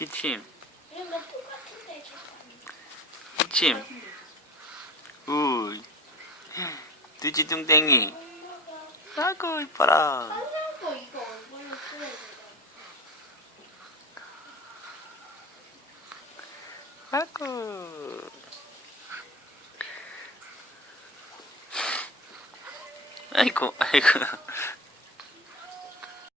기침. 이런 거 똑같은데 기침. 우이. 뚜지뚱땡이. 아이고, 이뻐라. 하나도 이거 얼굴로 쓰여야 돼. 아이고. 아이고, 아이고.